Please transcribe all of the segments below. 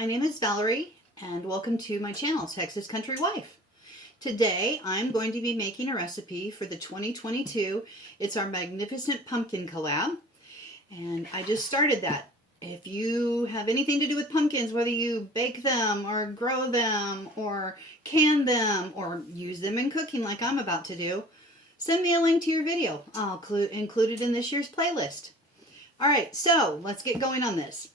my name is Valerie and welcome to my channel, Texas Country Wife. Today I'm going to be making a recipe for the 2022. It's our Magnificent Pumpkin Collab, and I just started that. If you have anything to do with pumpkins, whether you bake them or grow them or can them or use them in cooking like I'm about to do, send me a link to your video. I'll include it in this year's playlist. Alright, so let's get going on this.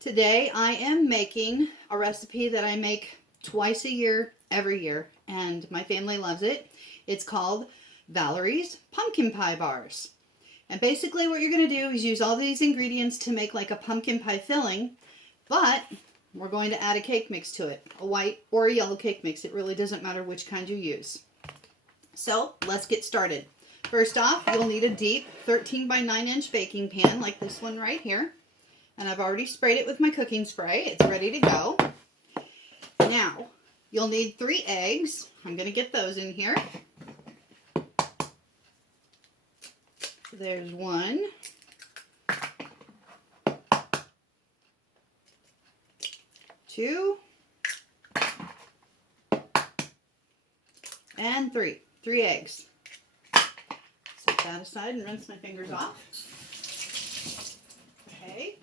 Today I am making a recipe that I make twice a year, every year, and my family loves it. It's called Valerie's Pumpkin Pie Bars. And basically what you're going to do is use all these ingredients to make like a pumpkin pie filling, but we're going to add a cake mix to it, a white or a yellow cake mix. It really doesn't matter which kind you use. So let's get started. First off, you'll need a deep 13 by 9 inch baking pan like this one right here. And I've already sprayed it with my cooking spray. It's ready to go. Now, you'll need 3 eggs. I'm going to get those in here. There's 1. 2. And 3. 3 eggs. Set that aside and rinse my fingers off. Okay.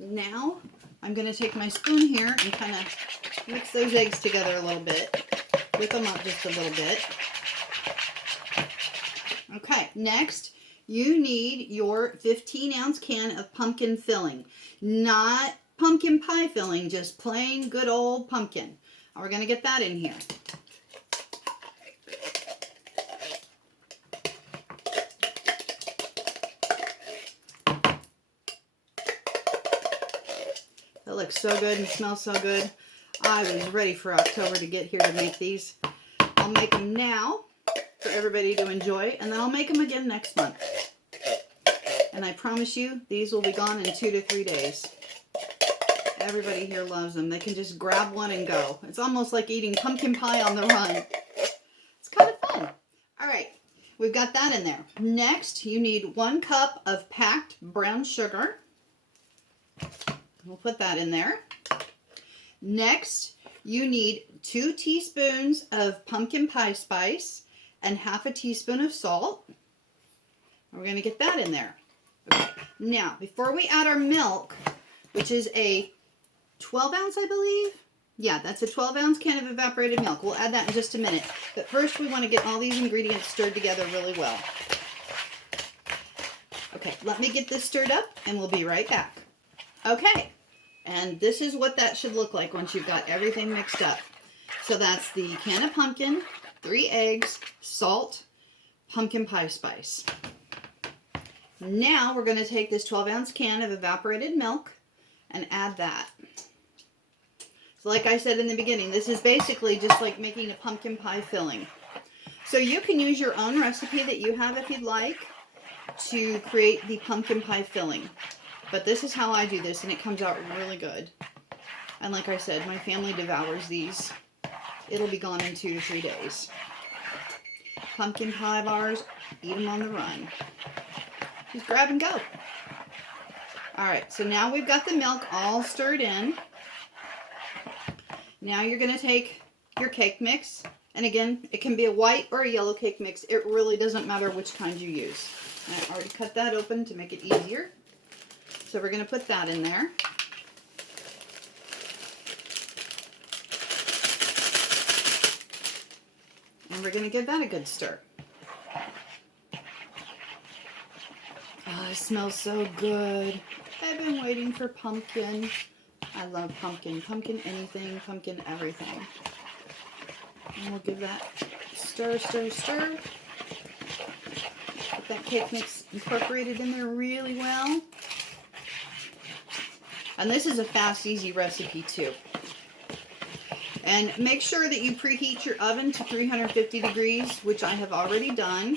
Now, I'm going to take my spoon here and kind of mix those eggs together a little bit. Whip them up just a little bit. Okay, next, you need your 15-ounce can of pumpkin filling. Not pumpkin pie filling, just plain good old pumpkin. We're going to get that in here. That looks so good and smells so good. I was ready for October to get here to make these. I'll make them now for everybody to enjoy, and then I'll make them again next month. And I promise you, these will be gone in 2 to 3 days. Everybody here loves them. They can just grab one and go. It's almost like eating pumpkin pie on the run. It's kind of fun. All right, we've got that in there. Next, you need 1 cup of packed brown sugar. We'll put that in there. Next, you need 2 teaspoons of pumpkin pie spice and half a teaspoon of salt. We're going to get that in there. Okay. Now, before we add our milk, which is a 12-ounce, I believe. Yeah, that's a 12-ounce can of evaporated milk. We'll add that in just a minute. But first, we want to get all these ingredients stirred together really well. Okay, let me get this stirred up, and we'll be right back. Okay, and this is what that should look like once you've got everything mixed up. So that's the can of pumpkin, 3 eggs, salt, pumpkin pie spice. Now we're going to take this 12-ounce can of evaporated milk and add that. So like I said in the beginning, this is basically just like making a pumpkin pie filling. So you can use your own recipe that you have if you'd like to create the pumpkin pie filling. But this is how I do this, and it comes out really good. And like I said, my family devours these. It'll be gone in 2 to 3 days. Pumpkin pie bars, eat them on the run. Just grab and go. Alright, so now we've got the milk all stirred in. Now you're going to take your cake mix. And again, it can be a white or a yellow cake mix. It really doesn't matter which kind you use. I already cut that open to make it easier. So we're going to put that in there. And we're going to give that a good stir. Oh, it smells so good. I've been waiting for pumpkin. I love pumpkin. Pumpkin anything, pumpkin everything. And we'll give that stir, stir, stir. Get that cake mix incorporated in there really well. And this is a fast, easy recipe too. And make sure that you preheat your oven to 350 degrees, which I have already done.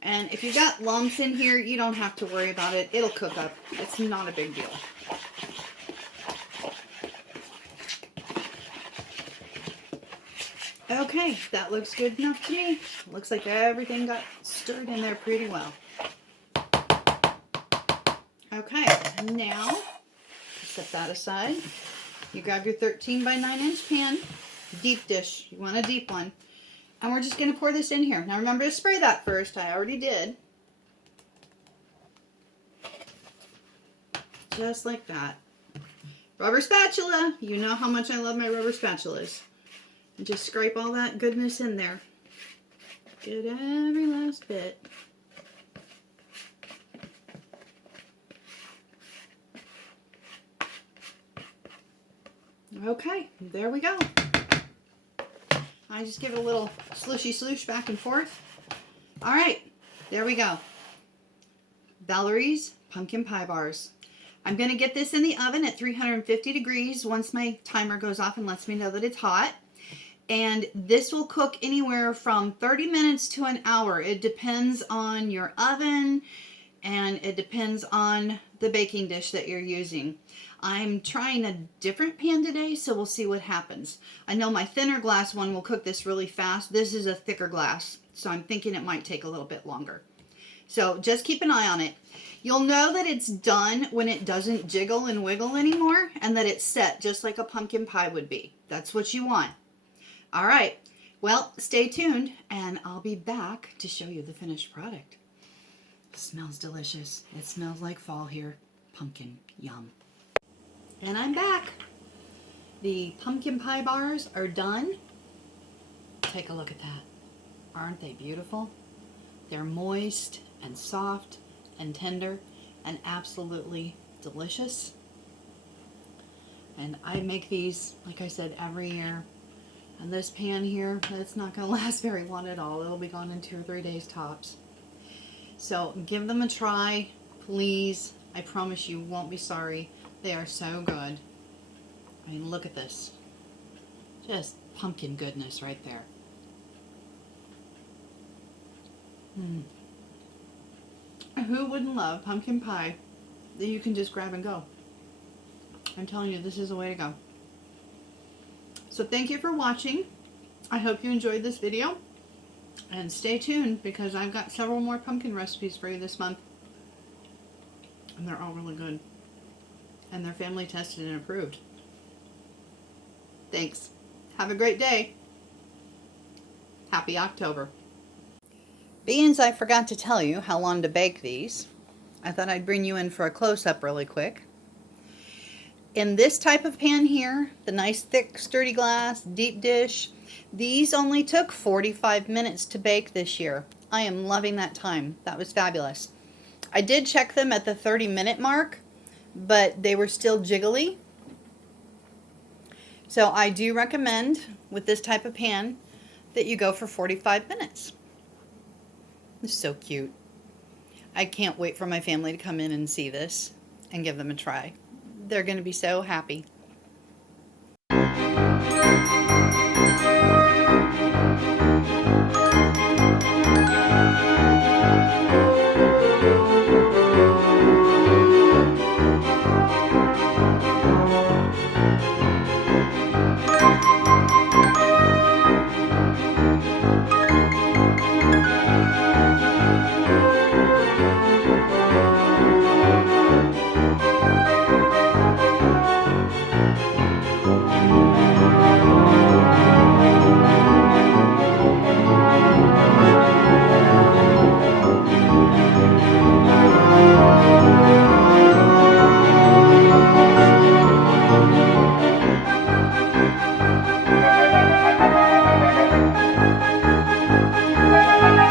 And if you've got lumps in here, you don't have to worry about it. It'll cook up. It's not a big deal. Okay, that looks good enough to me. Looks like everything got stirred in there pretty well. Okay, now Set that aside. You grab your 13 by 9 inch pan, deep dish. You want a deep one. And we're just going to pour this in here. Now remember to spray that first. I already did. Just like that. Rubber spatula. You know how much I love my rubber spatulas. And just scrape all that goodness in there. Get every last bit. Okay, there we go. I just give it a little slushy sloosh back and forth. All right, there we go. Valerie's pumpkin pie bars. I'm going to get this in the oven at 350 degrees once my timer goes off and lets me know that it's hot. And this will cook anywhere from 30 minutes to an hour. It depends on your oven and it depends on the baking dish that you're using. I'm trying a different pan today, so we'll see what happens. I know my thinner glass one will cook this really fast. This is a thicker glass, so I'm thinking it might take a little bit longer. So just keep an eye on it. You'll know that it's done when it doesn't jiggle and wiggle anymore and that it's set just like a pumpkin pie would be. That's what you want. All right, well, stay tuned and I'll be back to show you the finished product. It smells delicious. It smells like fall here. Pumpkin, yum. And I'm back. The pumpkin pie bars are done. Take a look at that. Aren't they beautiful? They're moist and soft and tender and absolutely delicious. And I make these, like I said, every year. And this pan here, that's not going to last very long at all. It'll be gone in 2 or 3 days tops. So give them a try, please. I promise you won't be sorry. They are so good. I mean, look at this. Just pumpkin goodness right there. Who wouldn't love pumpkin pie that you can just grab and go? I'm telling you, this is the way to go. So thank you for watching. I hope you enjoyed this video. And stay tuned because I've got several more pumpkin recipes for you this month. And they're all really good. And they're family tested and approved. Thanks. Have a great day. Happy October. Beans, I forgot to tell you how long to bake these. I thought I'd bring you in for a close-up really quick. In this type of pan here, the nice thick sturdy glass, deep dish, these only took 45 minutes to bake this year. I am loving that time. That was fabulous. I did check them at the 30-minute mark, but they were still jiggly. So I do recommend, with this type of pan, that you go for 45 minutes. It's so cute. I can't wait for my family to come in and see this and give them a try. They're going to be so happy.